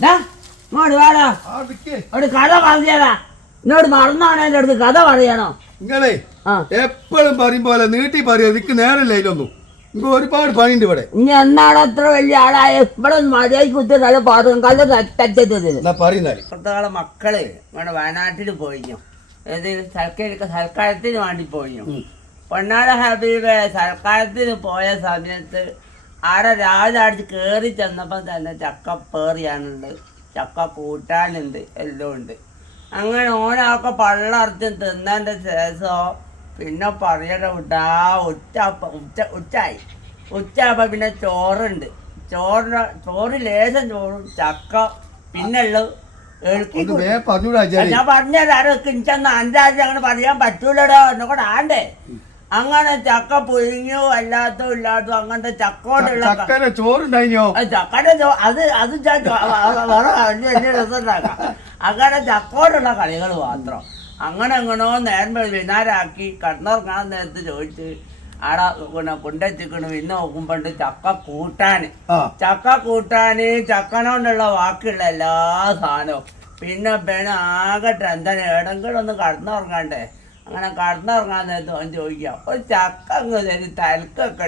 ഇങ്ങോട്ട് വേടാ ഒരു കഥ പറഞ്ഞതാ. എന്നോട് മറന്നാണ് എന്റെ അടുത്ത് കഥ പറയണോ? നിങ്ങളെ എപ്പോഴും പറയും പോലെ നീട്ടി പറയാ നിക്ക് നേരല്ല ഇതിലൊന്നും. നിങ്ങൾക്ക് ഒരുപാട് പണിയുണ്ട് ഇവിടെ. ഇനി എന്നാണ് അത്ര വലിയ ആളായ ഇവിടെ മഴയ്ക്ക് കുത്തി നല്ല പാത്രം കല്ല് തച്ചെടുത്തത്. മക്കള് ഇവിടെ വയനാട്ടിൽ പോയിഞ്ഞു. ഏത് സൽക്കാരത്തിന് വേണ്ടി പോയിഞ്ഞു. പൊന്നാട ഹബീബ് സൽക്കാരത്തിന് പോയ സമയത്ത് ആടെ രാവിലെ അടിച്ച് കയറി ചെന്നപ്പം തന്നെ ചക്ക പേറിയാനുണ്ട്, ചക്ക കൂട്ടാനുണ്ട്, എല്ലാം ഉണ്ട്. അങ്ങനെ ഓനൊക്കെ പള്ളർച്ച് തിന്നതിൻ്റെ ശേഷം പിന്നെ പറയണ വിട്ടാ ഉച്ചയായപ്പോൾ പിന്നെ ചോറുണ്ട്. ചോറ് ലേശം ചോറും ചക്ക പിന്നെ ഉള്ളത് ഞാൻ പറഞ്ഞുതരാം. എനിക്കൊന്ന് അഞ്ചാഴ്ച അങ്ങനെ പറയാൻ പറ്റൂലടോ, എന്നൊക്കെ ആണ്ടേ. അങ്ങനെ ചക്ക പുഴുങ്ങിയോ അല്ലാത്തോ ഇല്ലാത്തോ അങ്ങനത്തെ ചക്കോടുള്ള ചക്കയുടെ ചോറുണ്ടായിനോ? ചക്കയുടെ അത് വേറെ വലിയ രസം ഉണ്ടാക്കാം. അങ്ങനെ ചക്കോടുള്ള കളികൾ മാത്രം. അങ്ങനെ എങ്ങനോ നേരം വിനാരാക്കി കണ്ണുറങ്ങാൻ നേരത്ത് ചോദിച്ച് ആടെ പിന്നെ കൊണ്ടെത്തിക്കണ്. പിന്നെ നോക്കുമ്പോണ്ട് ചക്ക കൂട്ടാന് ചക്കനോണ്ടുള്ള ബാക്കിയുള്ള എല്ലാ സാധനവും. പിന്നെ ആകെ ടെൻഷൻ, ഏടെങ്കിലും ഒന്ന് കടന്നുറങ്ങാണ്ടേ. അങ്ങനെ കടന്നുറങ്ങാൻ നേരത്ത് അവൻ ചോദിക്കാം ഒരു ചക്ക അങ്ങ് തലക്കൊക്കെ